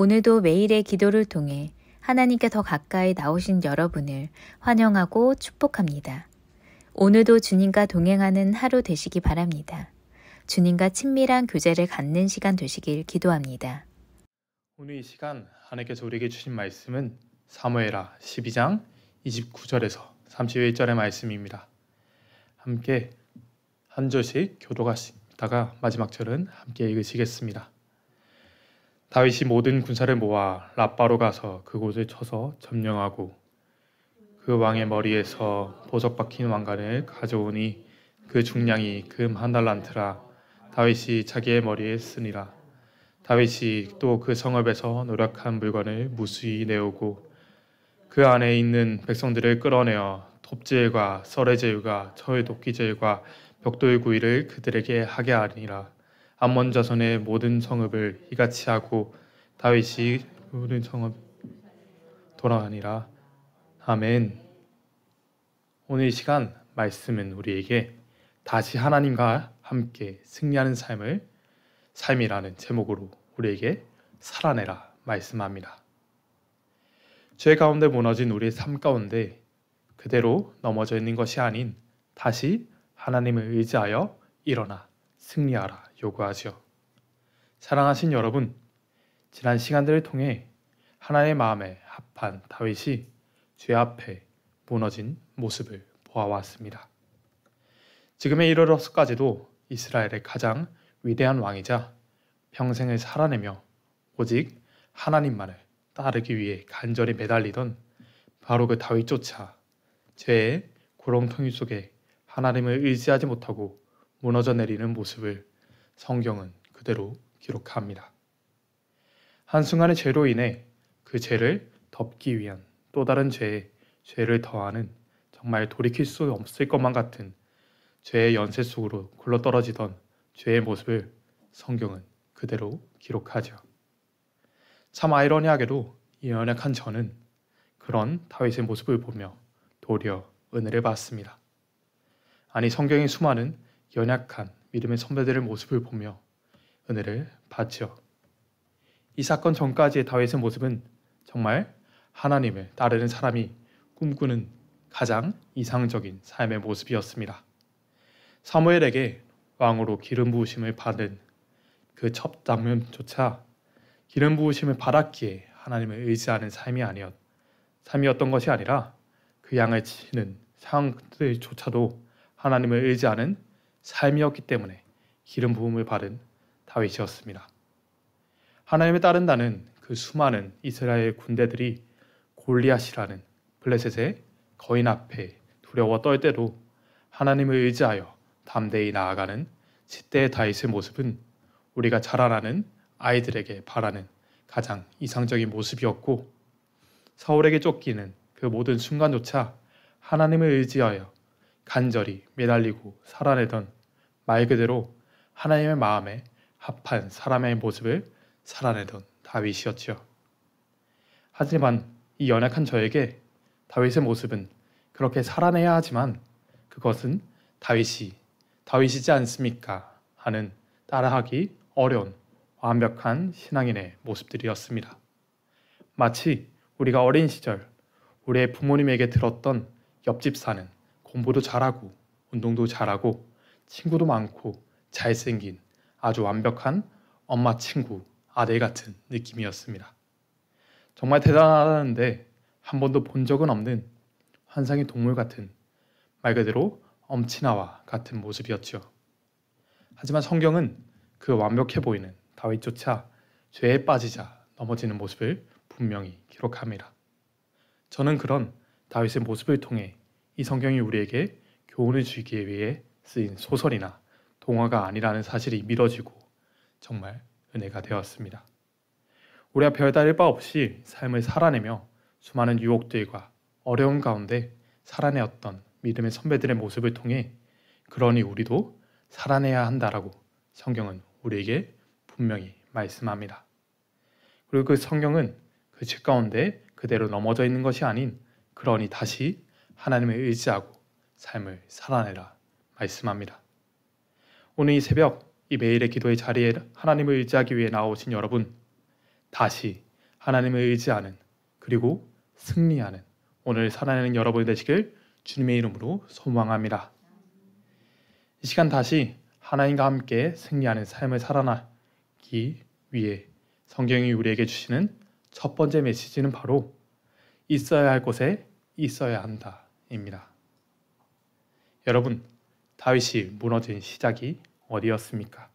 오늘도 매일의 기도를 통해 하나님께 더 가까이 나오신 여러분을 환영하고 축복합니다. 오늘도 주님과 동행하는 하루 되시기 바랍니다. 주님과 친밀한 교제를 갖는 시간 되시길 기도합니다. 오늘 이 시간 하나님께서 우리에게 주신 말씀은 사무엘하 12장 29절에서 31절의 말씀입니다. 함께 한 절씩 교독하시다가 마지막 절은 함께 읽으시겠습니다. 다윗이 모든 군사를 모아 랍바로 가서 그곳을 쳐서 점령하고 그 왕의 머리에서 보석 박힌 왕관을 가져오니 그 중량이 금 1달란트라. 다윗이 자기의 머리에 쓰니라. 다윗이 또 그 성읍에서 노력한 물건을 무수히 내오고 그 안에 있는 백성들을 끌어내어 톱질과 썰의제일과 철도끼질과 벽돌구이를 그들에게 하게 하니라. 암몬 자손의 모든 성읍을 이같이 하고 다윗이 모든 성읍 돌아가니라. 아멘. 오늘 이 시간 말씀은 우리에게 다시 하나님과 함께 승리하는 삶이라는 제목으로 우리에게 살아내라 말씀합니다. 죄 가운데 무너진 우리의 삶 가운데 그대로 넘어져 있는 것이 아닌 다시 하나님을 의지하여 일어나 승리하라 요구하죠. 사랑하신 여러분, 지난 시간들을 통해 하나님의 마음에 합한 다윗이 죄 앞에 무너진 모습을 보아왔습니다. 지금에 이르러서까지도 이스라엘의 가장 위대한 왕이자 평생을 살아내며 오직 하나님만을 따르기 위해 간절히 매달리던 바로 그 다윗조차 죄의 구렁텅이 속에 하나님을 의지하지 못하고 무너져 내리는 모습을 성경은 그대로 기록합니다. 한순간의 죄로 인해 그 죄를 덮기 위한 또 다른 죄를 더하는 정말 돌이킬 수 없을 것만 같은 죄의 연쇄 속으로 굴러떨어지던 죄의 모습을 성경은 그대로 기록하죠. 참 아이러니하게도 이 연약한 저는 그런 다윗의 모습을 보며 도리어 은혜를 받습니다. 아니, 성경의 수많은 연약한 믿음의 선배들의 모습을 보며 은혜를 받죠. 이 사건 전까지의 다윗의 모습은 정말 하나님을 따르는 사람이 꿈꾸는 가장 이상적인 삶의 모습이었습니다. 사무엘에게 왕으로 기름 부으심을 받은 그 첫 장면조차 기름 부으심을 받았기에 하나님을 의지하는 삶이었던 것이 아니라 그 양을 치는 상황들조차도 하나님을 의지하는 삶이었기 때문에 기름 부음을 받은 다윗이었습니다. 하나님을 따른다는 그 수많은 이스라엘 군대들이 골리앗이라는 블레셋의 거인 앞에 두려워 떨 때도 하나님을 의지하여 담대히 나아가는 10대의 다윗의 모습은 우리가 자라나는 아이들에게 바라는 가장 이상적인 모습이었고, 사울에게 쫓기는 그 모든 순간조차 하나님을 의지하여 간절히 매달리고 살아내던 말 그대로 하나님의 마음에 합한 사람의 모습을 살아내던 다윗이었죠. 하지만 이 연약한 저에게 다윗의 모습은 그렇게 살아내야 하지만 그것은 다윗이지 않습니까? 하는 따라하기 어려운 완벽한 신앙인의 모습들이었습니다. 마치 우리가 어린 시절 우리의 부모님에게 들었던 옆집 사는 공부도 잘하고 운동도 잘하고 친구도 많고 잘생긴 아주 완벽한 엄마 친구 아들 같은 느낌이었습니다. 정말 대단하다는데 한 번도 본 적은 없는 환상의 동물 같은, 말 그대로 엄친아와 같은 모습이었죠. 하지만 성경은 그 완벽해 보이는 다윗조차 죄에 빠지자 넘어지는 모습을 분명히 기록합니다. 저는 그런 다윗의 모습을 통해 이 성경이 우리에게 교훈을 주기 위해 쓰인 소설이나 동화가 아니라는 사실이 믿어지고 정말 은혜가 되었습니다. 우리가 별다를 바 없이 삶을 살아내며 수많은 유혹들과 어려운 가운데 살아내었던 믿음의 선배들의 모습을 통해 그러니 우리도 살아내야 한다라고 성경은 우리에게 분명히 말씀합니다. 그리고 그 성경은 그 죄 가운데 그대로 넘어져 있는 것이 아닌 그러니 다시 하나님을 의지하고 삶을 살아내라 말씀합니다. 오늘 이 새벽 이 매일의 기도의 자리에 하나님을 의지하기 위해 나오신 여러분, 다시 하나님을 의지하는 그리고 승리하는 오늘 살아내는 여러분이 되시길 주님의 이름으로 소망합니다. 이 시간 다시 하나님과 함께 승리하는 삶을 살아나기 위해 성경이 우리에게 주시는 첫 번째 메시지는 바로 있어야 할 곳에 있어야 한다입니다. 여러분, 다윗이 무너진 시작이 어디였습니까?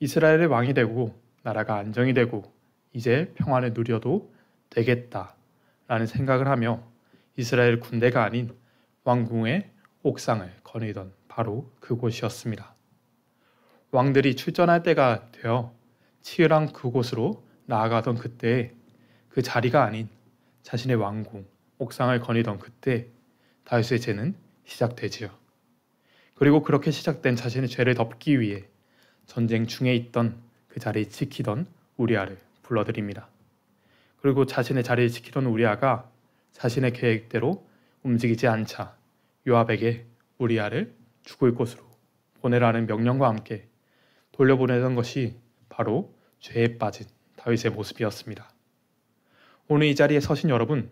이스라엘의 왕이 되고 나라가 안정이 되고 이제 평안을 누려도 되겠다라는 생각을 하며 이스라엘 군대가 아닌 왕궁의 옥상을 거니던 바로 그곳이었습니다. 왕들이 출전할 때가 되어 치열한 그곳으로 나아가던 그때 그 자리가 아닌 자신의 왕궁, 옥상을 거니던 그때 다윗의 죄는 시작되지요. 그리고 그렇게 시작된 자신의 죄를 덮기 위해 전쟁 중에 있던 그 자리를 지키던 우리아를 불러들입니다. 그리고 자신의 자리를 지키던 우리아가 자신의 계획대로 움직이지 않자 요압에게 우리아를 죽을 곳으로 보내라는 명령과 함께 돌려보내던 것이 바로 죄에 빠진 다윗의 모습이었습니다. 오늘 이 자리에 서신 여러분,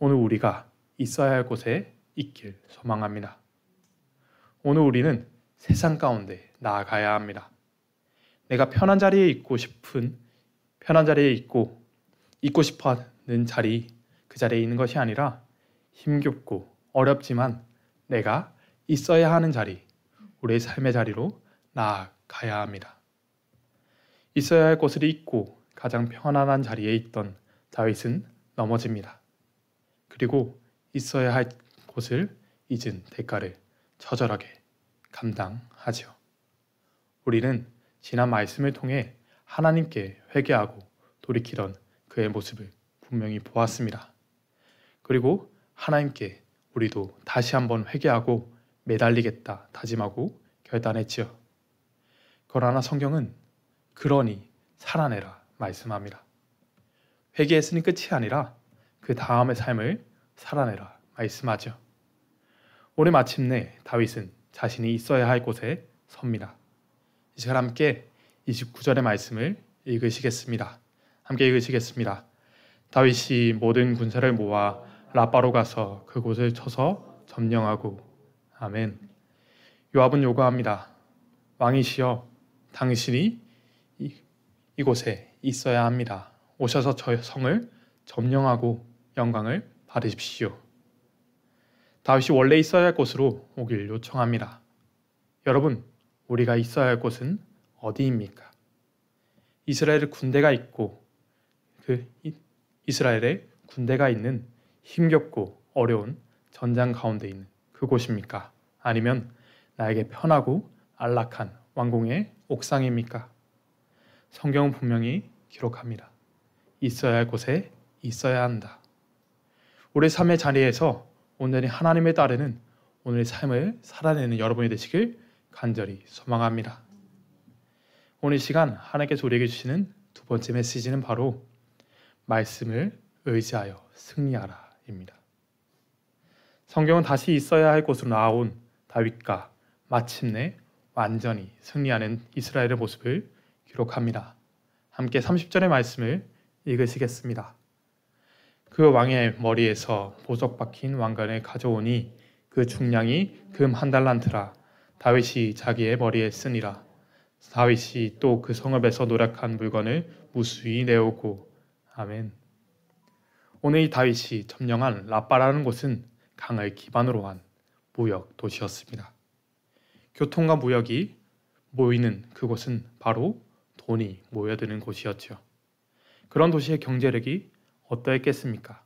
오늘 우리가 있어야 할 곳에 있길 소망합니다. 오늘 우리는 세상 가운데 나아가야 합니다. 내가 편한 자리에 있고 싶어하는 자리, 그 자리에 있는 것이 아니라 힘겹고 어렵지만 내가 있어야 하는 자리, 우리의 삶의 자리로 나아가야 합니다. 있어야 할 곳을 잊고 가장 편안한 자리에 있던 다윗은 넘어집니다. 그리고 있어야 할 곳을 잊은 대가를 처절하게 감당하죠. 우리는 지난 말씀을 통해 하나님께 회개하고 돌이키던 그의 모습을 분명히 보았습니다. 그리고 하나님께 우리도 다시 한번 회개하고 매달리겠다 다짐하고 결단했지요. 그러나 성경은 그러니 살아내라 말씀합니다. 회개했으니 끝이 아니라 그 다음의 삶을 살아내라 말씀하죠. 오늘 마침내 다윗은 자신이 있어야 할 곳에 섭니다. 이 시간 함께 29절의 말씀을 읽으시겠습니다. 함께 읽으시겠습니다. 다윗이 모든 군사를 모아 라빠로 가서 그곳을 쳐서 점령하고. 아멘. 요압은 요구합니다. 왕이시여, 당신이 이곳에 있어야 합니다. 오셔서 저 성을 점령하고 영광을 받으십시오. 다윗이 원래 있어야 할 곳으로 오길 요청합니다. 여러분, 우리가 있어야 할 곳은 어디입니까? 이스라엘의 군대가 있고 이스라엘의 군대가 있는 힘겹고 어려운 전장 가운데 있는 그곳입니까? 아니면 나에게 편하고 안락한 왕궁의 옥상입니까? 성경은 분명히 기록합니다. 있어야 할 곳에 있어야 한다. 우리 삶의 자리에서 온전히 하나님을 따르는 오늘의 삶을 살아내는 여러분이 되시길 간절히 소망합니다. 오늘 시간 하나님께서 우리에게 주시는 두 번째 메시지는 바로 말씀을 의지하여 승리하라입니다. 성경은 다시 있어야 할 곳으로 나아온 다윗과 마침내 완전히 승리하는 이스라엘의 모습을 기록합니다. 함께 30절의 말씀을 읽으시겠습니다. 그 왕의 머리에서 보석 박힌 왕관을 가져오니 그 중량이 금 1달란트라. 다윗이 자기의 머리에 쓰니라. 다윗이 또 그 성읍에서 노력한 물건을 무수히 내오고. 아멘. 오늘 이 다윗이 점령한 라빠라는 곳은 강을 기반으로 한 무역 도시였습니다. 교통과 무역이 모이는 그곳은 바로 돈이 모여드는 곳이었죠. 그런 도시의 경제력이 어떠했겠습니까?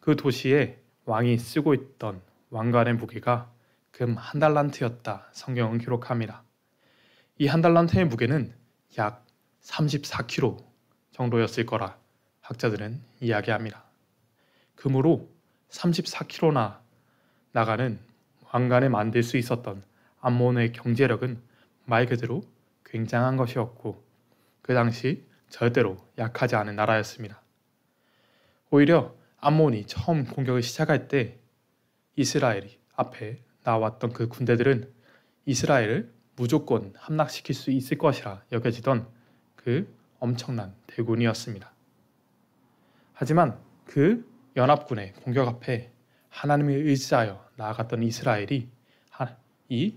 그 도시에 왕이 쓰고 있던 왕관의 무게가 금 1달란트였다. 성경은 기록합니다. 이 1달란트의 무게는 약 34kg 정도였을 거라 학자들은 이야기합니다. 금으로 34kg나 나가는 왕관을 만들 수 있었던 암몬의 경제력은 말 그대로 굉장한 것이었고 그 당시 절대로 약하지 않은 나라였습니다. 오히려 암몬이 처음 공격을 시작할 때 이스라엘이 앞에 나왔던 그 군대들은 이스라엘을 무조건 함락시킬 수 있을 것이라 여겨지던 그 엄청난 대군이었습니다. 하지만 그 연합군의 공격 앞에 하나님을 의지하여 나아갔던 이스라엘이 이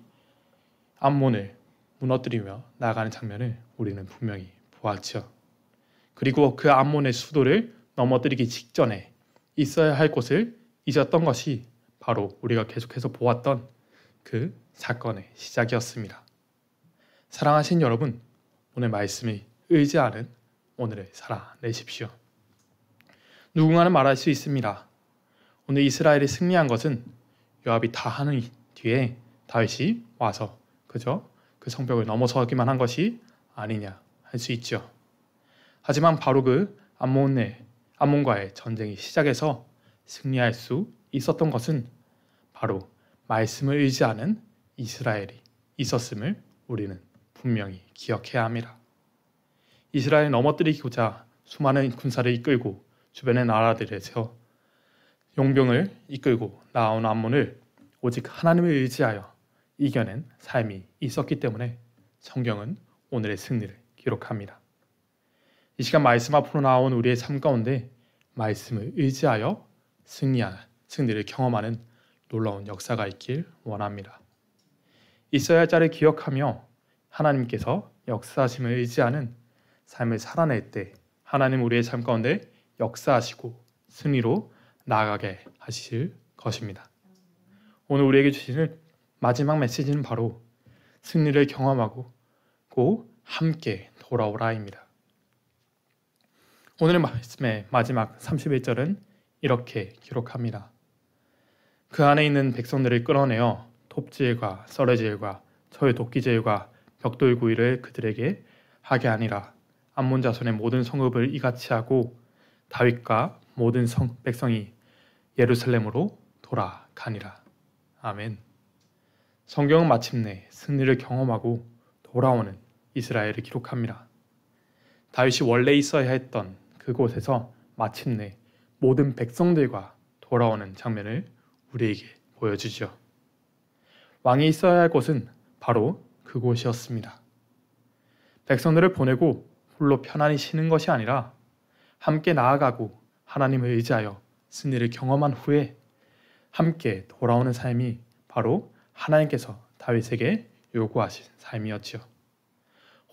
암몬을 무너뜨리며 나아가는 장면을 우리는 분명히 보았죠. 그리고 그 암몬의 수도를 넘어뜨리기 직전에 있어야 할 곳을 잊었던 것이 바로 우리가 계속해서 보았던 그 사건의 시작이었습니다. 사랑하신 여러분, 오늘 말씀을 의지하는 오늘을 살아내십시오. 누군가는 말할 수 있습니다. 오늘 이스라엘이 승리한 것은 요압이 다 하는 뒤에 다윗이 와서 그저 그 성벽을 넘어서기만 한 것이 아니냐 할 수 있죠. 하지만 바로 그 암몬과의 전쟁이 시작해서 승리할 수 있었던 것은 바로 말씀을 의지하는 이스라엘이 있었음을 우리는 분명히 기억해야 합니다. 이스라엘을 넘어뜨리고자 수많은 군사를 이끌고 주변의 나라들에서 용병을 이끌고 나온 암몬을 오직 하나님을 의지하여 이겨낸 삶이 있었기 때문에 성경은 오늘의 승리를 기록합니다. 이 시간 말씀 앞으로 나온 우리의 삶 가운데 말씀을 의지하여 승리를 경험하는 놀라운 역사가 있길 원합니다. 있어야 할 자를 기억하며 하나님께서 역사하심을 의지하는 삶을 살아낼 때 하나님 우리의 삶 가운데 역사하시고 승리로 나아가게 하실 것입니다. 오늘 우리에게 주시는 마지막 메시지는 바로 승리를 경험하고 함께 돌아오라입니다. 오늘 말씀의 마지막 31절은 이렇게 기록합니다. 그 안에 있는 백성들을 끌어내어 톱질과 썰어질과 저의 도끼질과 벽돌구이를 그들에게 하게 하니라. 암몬 자손의 모든 성읍을 이같이 하고 다윗과 모든 백성이 예루살렘으로 돌아가니라. 아멘. 성경은 마침내 승리를 경험하고 돌아오는 이스라엘을 기록합니다. 다윗이 원래 있어야 했던 그곳에서 마침내 모든 백성들과 돌아오는 장면을 우리에게 보여주죠. 왕이 있어야 할 곳은 바로 그곳이었습니다. 백성들을 보내고 홀로 편안히 쉬는 것이 아니라 함께 나아가고 하나님을 의지하여 승리를 경험한 후에 함께 돌아오는 삶이 바로 하나님께서 다윗에게 요구하신 삶이었지요.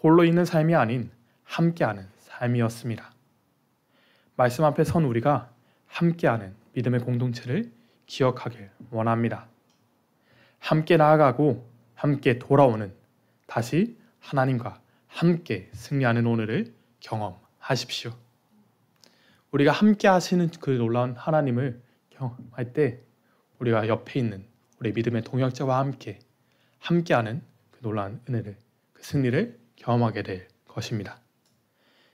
홀로 있는 삶이 아닌 함께하는 삶이었습니다. 말씀 앞에 선 우리가 함께하는 믿음의 공동체를 기억하길 원합니다. 함께 나아가고 함께 돌아오는 다시 하나님과 함께 승리하는 오늘을 경험하십시오. 우리가 함께 하시는 그 놀라운 하나님을 경험할 때 우리가 옆에 있는 우리 믿음의 동역자와 함께하는 그 놀라운 은혜를, 그 승리를 경험하게 될 것입니다.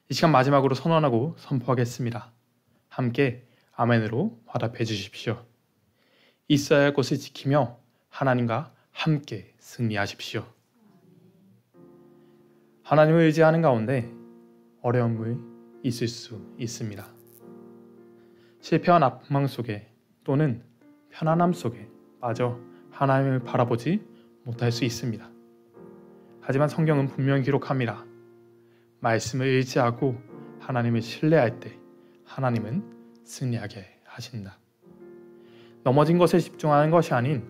이 시간 마지막으로 선언하고 선포하겠습니다. 함께 아멘으로 화답해 주십시오. 있어야 할 곳을 지키며 하나님과 함께 승리하십시오. 하나님을 의지하는 가운데 어려움이 있을 수 있습니다. 실패와 낙망 속에 또는 편안함 속에 빠져 하나님을 바라보지 못할 수 있습니다. 하지만 성경은 분명히 기록합니다. 말씀을 의지하고 하나님을 신뢰할 때 하나님은 승리하게 하신다. 넘어진 것에 집중하는 것이 아닌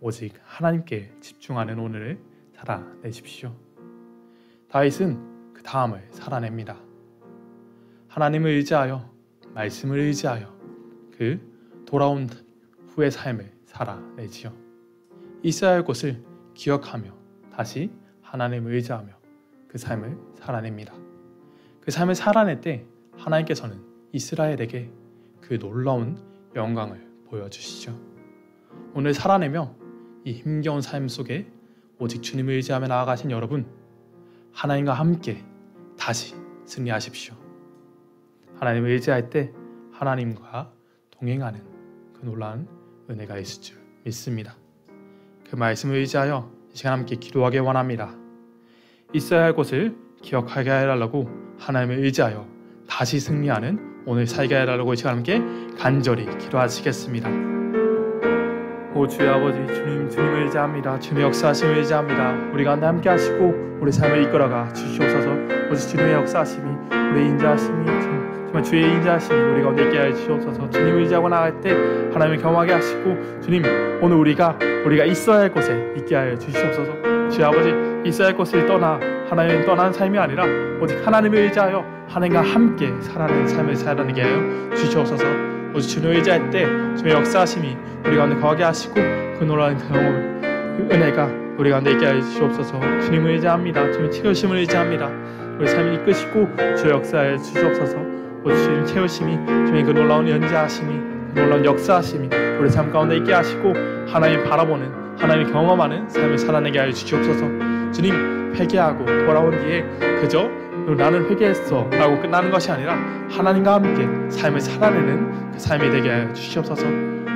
오직 하나님께 집중하는 오늘을 살아내십시오. 다윗은 그 다음을 살아냅니다. 하나님을 의지하여 말씀을 의지하여 그 돌아온 후의 삶을 살아내지요. 있어야 할 곳을 기억하며 다시 하나님을 의지하며 그 삶을 살아냅니다. 그 삶을 살아낼 때 하나님께서는 이스라엘에게 그 놀라운 영광을 보여주시죠. 오늘 살아내며 이 힘겨운 삶 속에 오직 주님을 의지하며 나아가신 여러분, 하나님과 함께 다시 승리하십시오. 하나님을 의지할 때 하나님과 동행하는 그 놀라운 은혜가 있을 줄 믿습니다. 그 말씀을 의지하여 이 시간 함께 기도하기 원합니다. 있어야 할 곳을 기억하게 해달라고 하나님을 의지하여 다시 승리하는 오늘 살게 해달라고 이 시간 함께 간절히 기도하시겠습니다. 오 주의 아버지, 주님을 의지합니다. 주님의 역사하심을 의지합니다. 우리 가운데 함께 하시고 우리 삶을 이끌어가 주시옵소서. 오직 주님의 역사하심이 우리의 인자하심이 정말 주의 인자하심이 우리 가운데 있게 하여 주시옵소서. 주님을 의지하고 나갈 때 하나님을 경험하게 하시고 주님 오늘 우리가 있어야 할 곳에 있게 하여 주시옵소서. 주의 아버지 있어야 할 곳을 떠나 하나님을 떠난 삶이 아니라 오직 하나님을 의지하여 하나님과 함께 살아가는 삶을 살아내게 하여 주시옵소서. 오직 주님을 의지할 때 주의 역사하심이 우리 가운데 거하게 하시고 그 놀라운 경험 그 은혜가 우리 가운데 있게 하여 주시옵소서. 주님을 의지합니다. 주님의 채우심을 의지합니다. 우리 삶을 이끄시고 주의 역사에 주시옵소서. 오직 주님 채우심이 주님의 그 놀라운 연자하심이 그 놀라운 역사하심이 우리 삶 가운데 있게 하시고 하나님 바라보는 하나님 경험하는 삶을 살아내게 하여 주시옵소서. 주님 회개하고 돌아온 뒤에 그저 나는 회개했어 라고 끝나는 것이 아니라 하나님과 함께 삶을 살아내는 그 삶이 되게 하여 주시옵소서.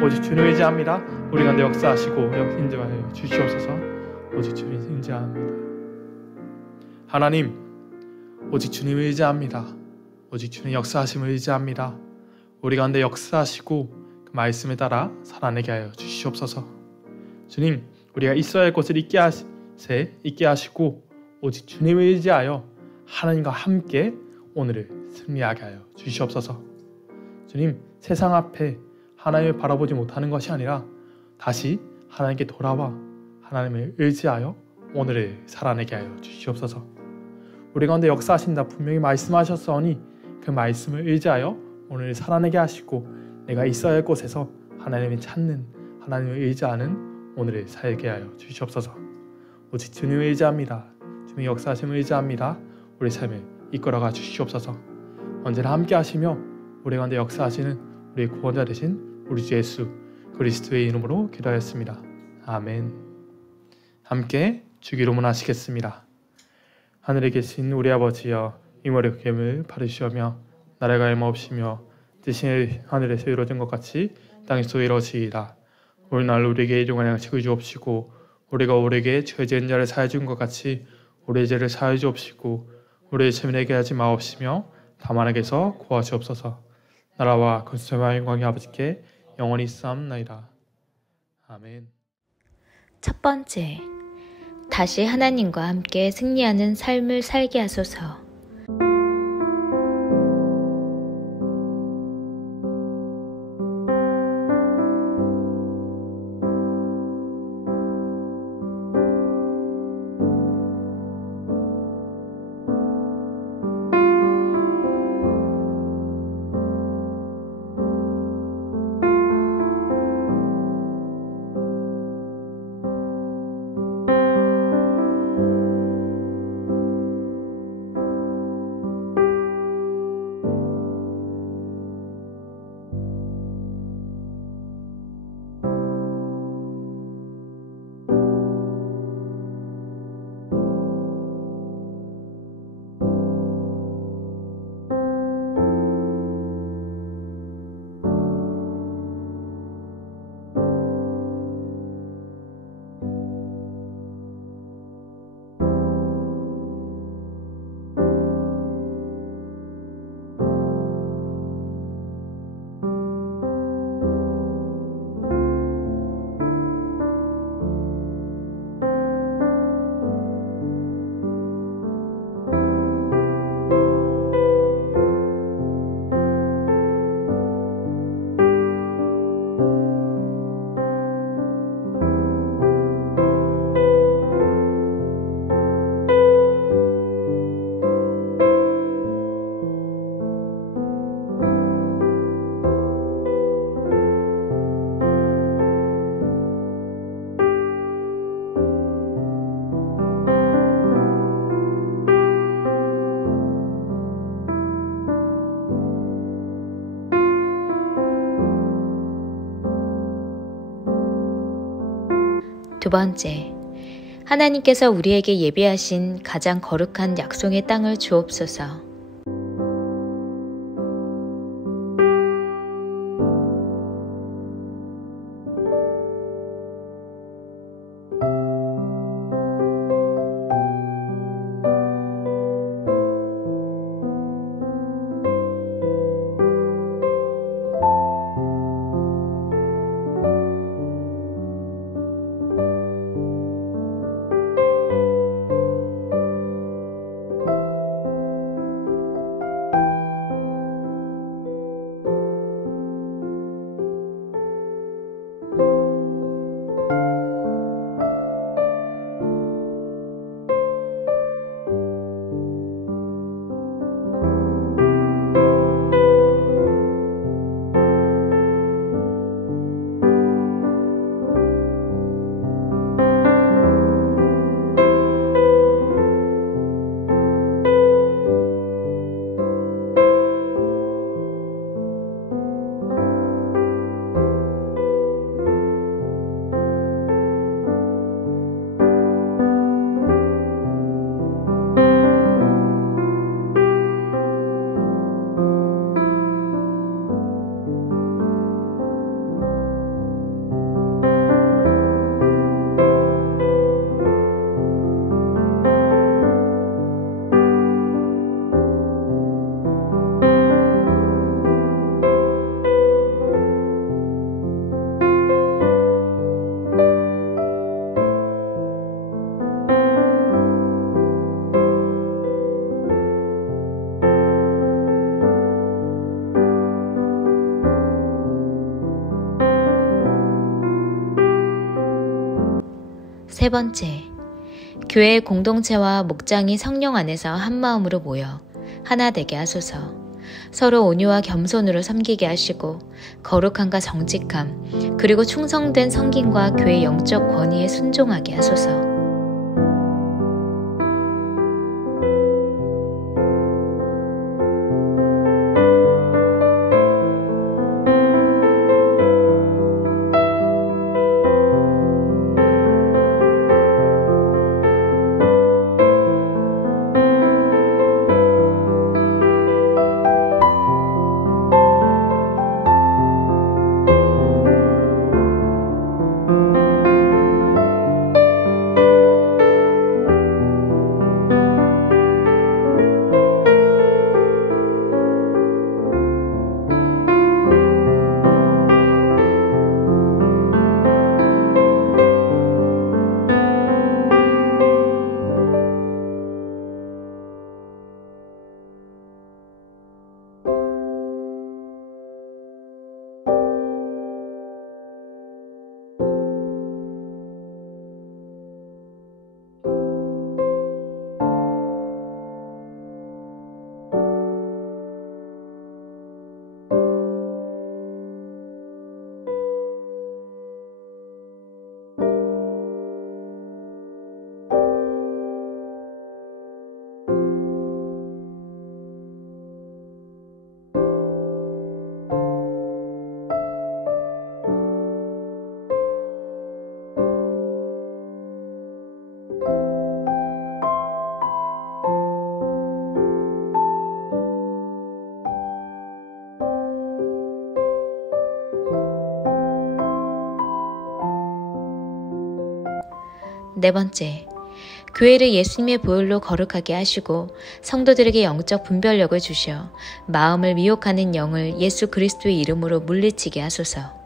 오직 주님 의지합니다. 우리 가운데 역사하시고 인도하여 주시옵소서. 오직 주님 인자합니다. 하나님 오직 주님을 의지합니다. 오직 주님 역사하심을 의지합니다. 우리 가운데 역사하시고 그 말씀에 따라 살아내게 하여 주시옵소서. 주님 우리가 있어야 할 곳을 있게 하시고 오직 주님을 의지하여 하나님과 함께 오늘을 승리하게 하여 주시옵소서. 주님 세상 앞에 하나님을 바라보지 못하는 것이 아니라 다시 하나님께 돌아와 하나님을 의지하여 오늘을 살아내게 하여 주시옵소서. 우리 가운데 역사하신다 분명히 말씀하셨사오니 그 말씀을 의지하여 오늘을 살아내게 하시고 내가 있어야 할 곳에서 하나님을 찾는 하나님을 의지하는 오늘을 살게 하여 주시옵소서. 오직 주님을 의지합니다. 주님의 역사하심을 의지합니다. 우리 삶을 이끌어가 주시옵소서. 언제나 함께 하시며 우리 가운데 역사하시는 우리의 구원자 되신 우리 주 예수 그리스도의 이름으로 기도하였습니다. 아멘. 함께 주기도문 하시겠습니다. 하늘에 계신 우리 아버지여 이모의 됨을 받으시오며 나라가 얼마없으며 뜻이 하늘에서 이루어진 것 같이 땅에서 이루어지이다. 오늘날 우리에게 일용할 양식을 주옵시고 우리가 우리에게 죄 지은 자를 사하여 준 것 같이 우리의 죄를 사하여 주옵시고 우리의 죄를 하지 마옵시며 다만 악에서 구하시옵소서. 나라와 권세와 영광이 아버지께 영원히 있사옵나이다. 아멘. 첫 번째, 다시 하나님과 함께 승리하는 삶을 살게 하소서. 두 번째, 하나님께서 우리에게 예비하신 가장 거룩한 약속의 땅을 주옵소서. 세 번째, 교회의 공동체와 목장이 성령 안에서 한 마음으로 모여 하나 되게 하소서. 서로 온유와 겸손으로 섬기게 하시고 거룩함과 정직함 그리고 충성된 성김과 교회의 영적 권위에 순종하게 하소서. 네 번째, 교회를 예수님의 보혈로 거룩하게 하시고 성도들에게 영적 분별력을 주셔 마음을 미혹하는 영을 예수 그리스도의 이름으로 물리치게 하소서.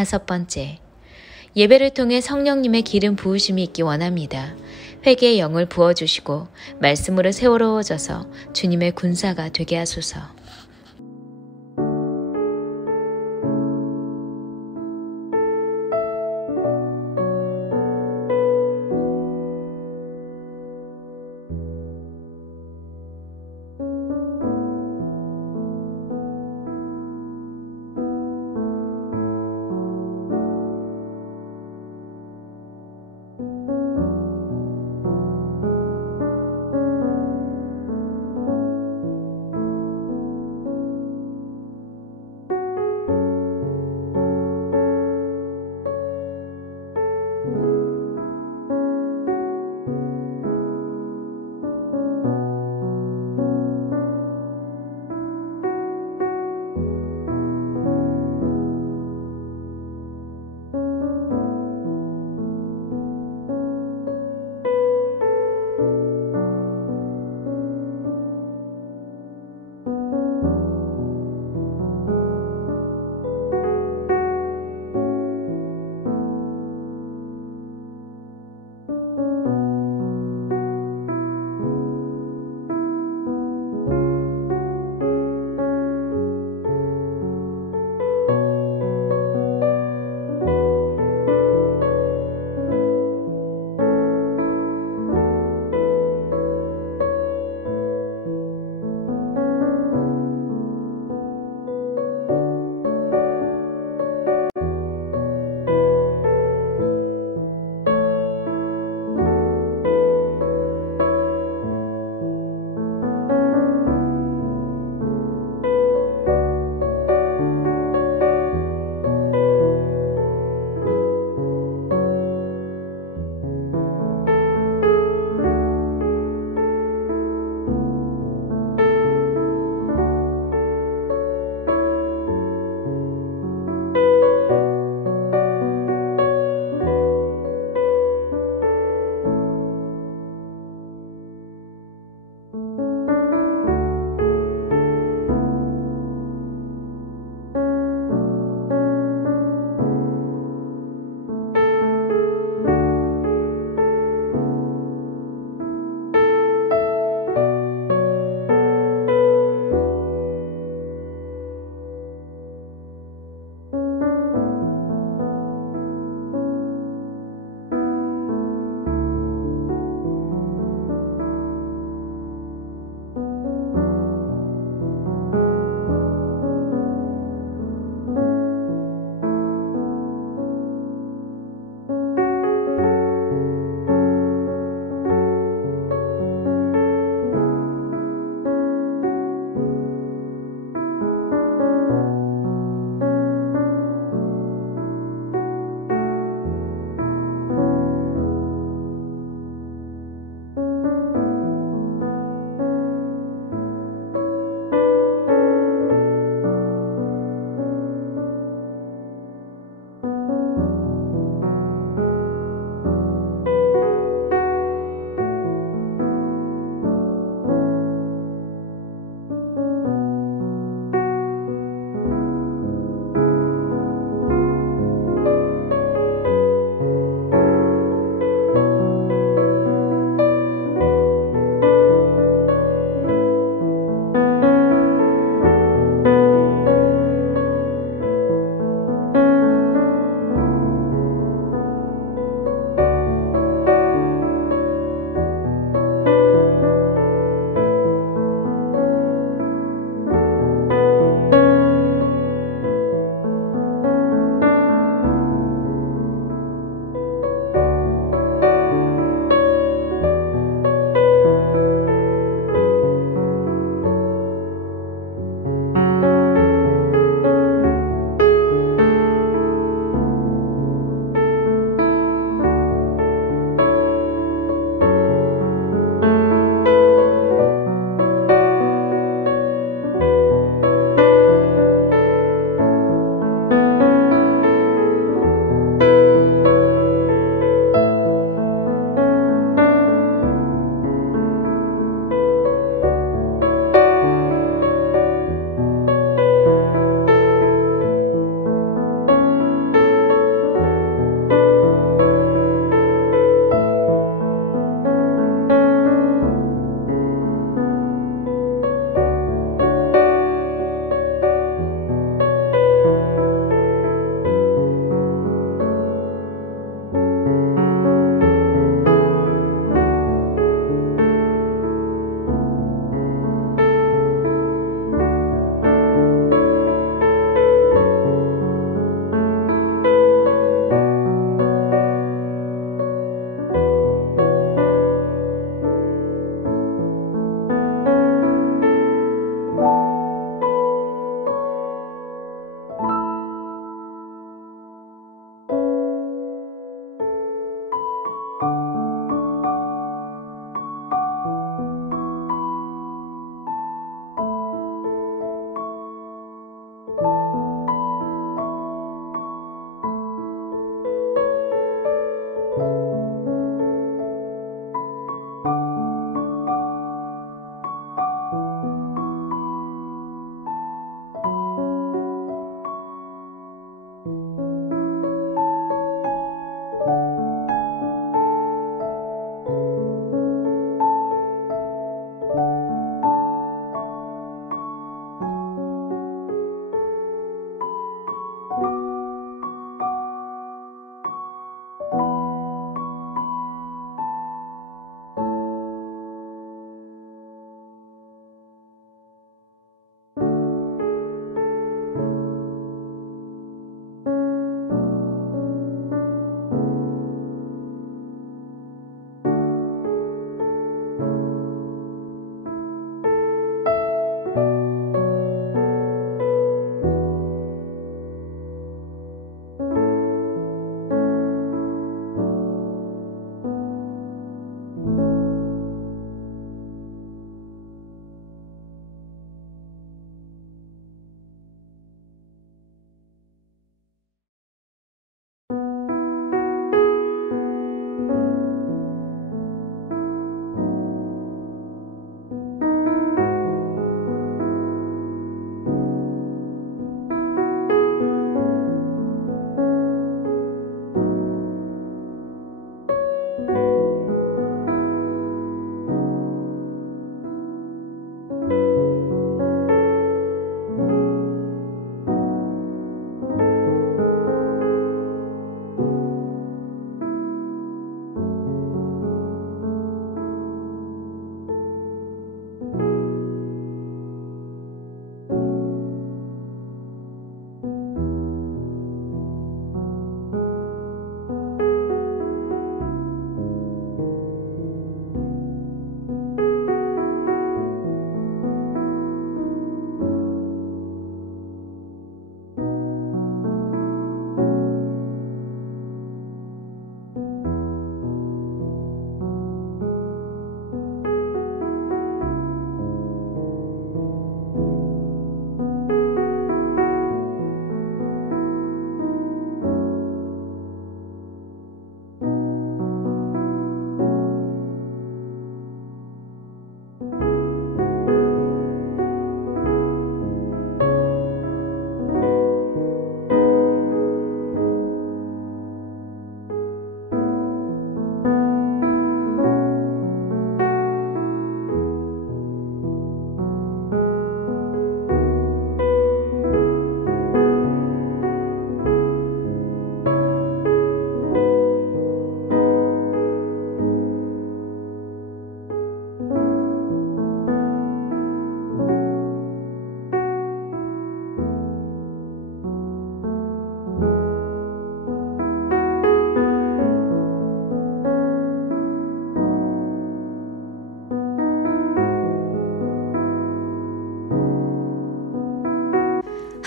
다섯 번째, 예배를 통해 성령님의 기름 부으심이 있기 원합니다. 회개의 영을 부어주시고 말씀으로 세워러워져서 주님의 군사가 되게 하소서.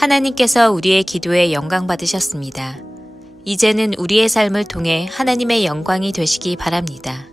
하나님께서 우리의 기도에 영광 받으셨습니다. 이제는 우리의 삶을 통해 하나님의 영광이 되시기 바랍니다.